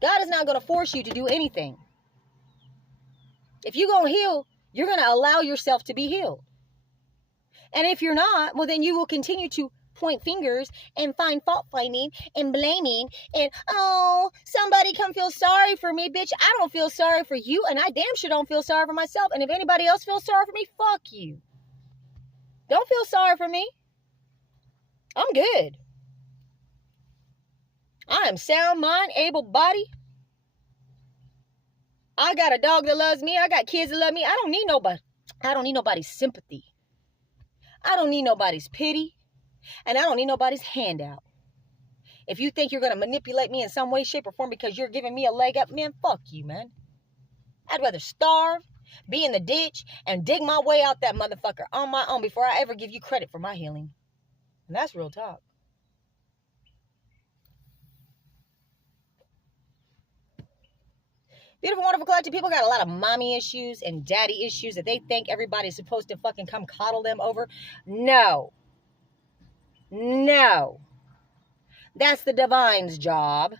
God is not going to force you to do anything. If you're going to heal, you're going to allow yourself to be healed. And if you're not, well, then you will continue to point fingers and find fault finding and blaming and, oh, somebody come feel sorry for me, bitch. I don't feel sorry for you, and I damn sure don't feel sorry for myself. And if anybody else feels sorry for me, fuck you. Don't feel sorry for me. I'm good. I am sound mind, able body. I got a dog that loves me. I got kids that love me. I don't need nobody. I don't need nobody's sympathy. I don't need nobody's pity. And I don't need nobody's handout. If you think you're going to manipulate me in some way, shape, or form because you're giving me a leg up, man, fuck you, man. I'd rather starve, be in the ditch, and dig my way out that motherfucker on my own before I ever give you credit for my healing. And that's real talk. Beautiful, wonderful, collective people got a lot of mommy issues and daddy issues that they think everybody's supposed to fucking come coddle them over. No. No. That's the divine's job.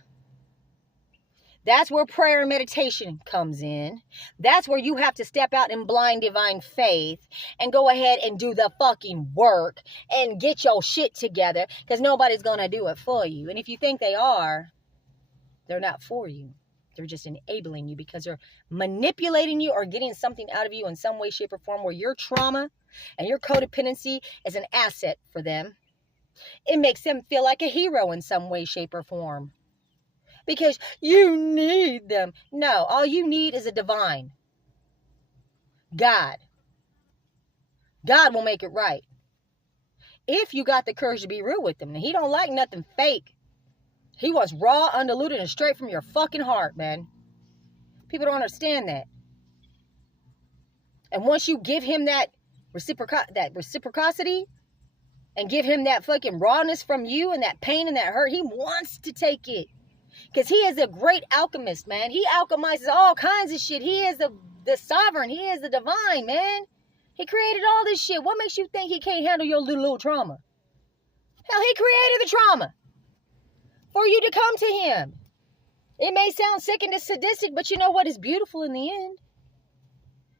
That's where prayer and meditation comes in. That's where you have to step out in blind divine faith and go ahead and do the fucking work and get your shit together, because nobody's going to do it for you. And if you think they are, they're not for you. They're just enabling you because they're manipulating you or getting something out of you in some way, shape, or form where your trauma and your codependency is an asset for them. It makes them feel like a hero in some way, shape, or form. Because you need them. No, all you need is a divine. God. God will make it right. If you got the courage to be real with him. And he don't like nothing fake. He wants raw, undiluted, and straight from your fucking heart, man. People don't understand that. And once you give him that reciprocity and give him that fucking rawness from you and that pain and that hurt, he wants to take it. Because he is a great alchemist, man. He alchemizes all kinds of shit. He is the sovereign. He is the divine, man. He created all this shit. What makes you think he can't handle your little trauma? Hell, he created the trauma for you to come to him. It may sound sick and sadistic, but you know what is beautiful in the end?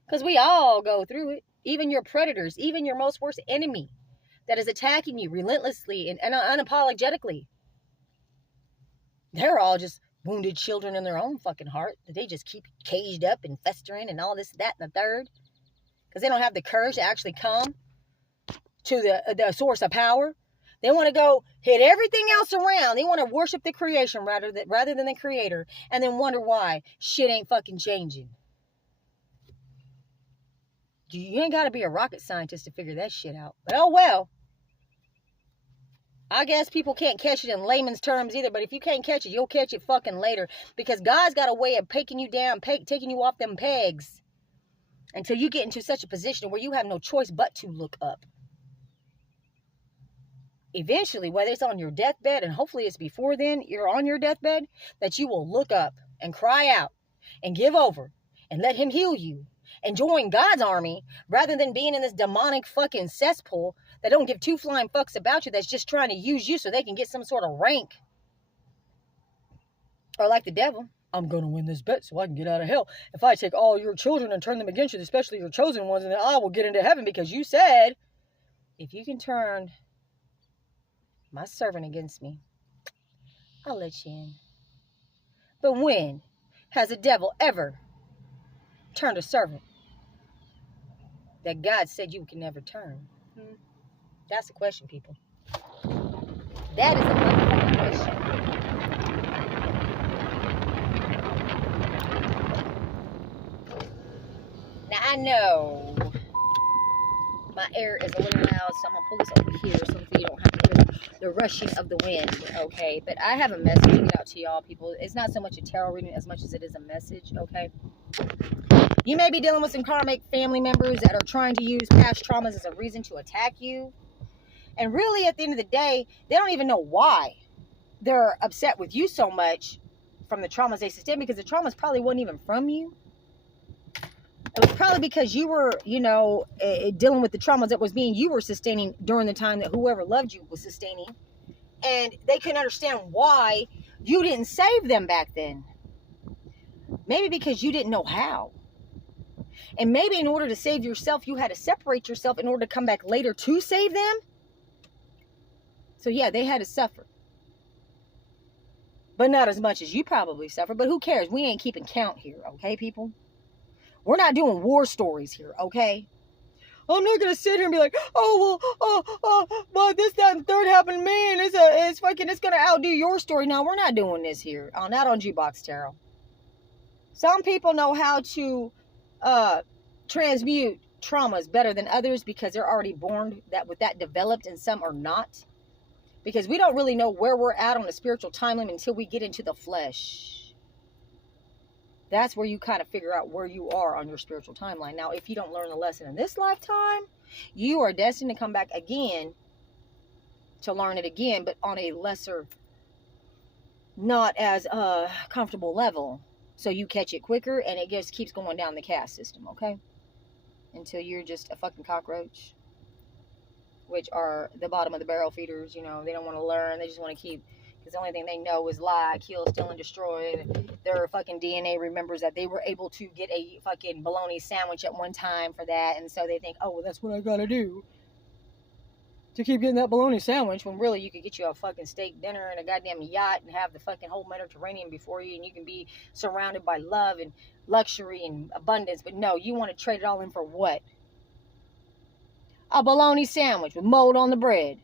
Because we all go through it. Even your predators, even your most worst enemy that is attacking you relentlessly and unapologetically. They're all just wounded children in their own fucking heart that they just keep caged up and festering and all this, that, and the third. Because they don't have the courage to actually come to the source of power. They want to go hit everything else around. They want to worship the creation rather than the creator. And then wonder why shit ain't fucking changing. You ain't got to be a rocket scientist to figure that shit out. But oh well. I guess people can't catch it in layman's terms either. But if you can't catch it, you'll catch it fucking later. Because God's got a way of taking you down, taking you off them pegs. Until you get into such a position where you have no choice but to look up. Eventually, whether it's on your deathbed, and hopefully it's before then, you're on your deathbed, that you will look up and cry out and give over and let him heal you and join God's army rather than being in this demonic fucking cesspool that don't give two flying fucks about you, that's just trying to use you so they can get some sort of rank. Or like the devil, I'm going to win this bet so I can get out of hell. If I take all your children and turn them against you, especially your chosen ones, then I will get into heaven because you said, if you can turn my servant against me, I'll let you in. But when has the devil ever turned a servant that God said you can never turn? That's the question, people. That is a motherfucking question. Now I know my air is a little loud, so I'm going to pull this over here so you don't have to hear the rushing of the wind, okay? But I have a message to get out to y'all, people. It's not so much a tarot reading as much as it is a message, okay? You may be dealing with some karmic family members that are trying to use past traumas as a reason to attack you. And really, at the end of the day, they don't even know why they're upset with you so much from the traumas they sustained, because the traumas probably wasn't even from you. It was probably because you were, dealing with the traumas that you were sustaining during the time that whoever loved you was sustaining. And they couldn't understand why you didn't save them back then. Maybe because you didn't know how. And maybe in order to save yourself, you had to separate yourself in order to come back later to save them. So yeah, they had to suffer. But not as much as you probably suffered. But who cares? We ain't keeping count here, okay, people? We're not doing war stories here, okay? I'm not gonna sit here and be like, well, this, that, and third happened to me, and it's gonna outdo your story. No, we're not doing this here. Not on Jukebox Tarot. Some people know how to transmute traumas better than others because they're already born with that developed, and some are not. Because we don't really know where we're at on the spiritual timeline until we get into the flesh. That's where you kind of figure out where you are on your spiritual timeline. Now, if you don't learn the lesson in this lifetime, you are destined to come back again to learn it again, but on a lesser, not as comfortable level. So you catch it quicker, and it just keeps going down the caste system, okay? Until you're just a fucking cockroach, which are the bottom of the barrel feeders. You know, they don't want to learn. They just want to keep, because the only thing they know is lie, kill, steal, and destroy. Their fucking DNA remembers that they were able to get a fucking bologna sandwich at one time for that, and so they think, oh, well, that's what I gotta do to keep getting that bologna sandwich, when really you could get you a fucking steak dinner and a goddamn yacht and have the fucking whole Mediterranean before you, and you can be surrounded by love and luxury and abundance. But no, you want to trade it all in for what? A bologna sandwich with mold on the bread.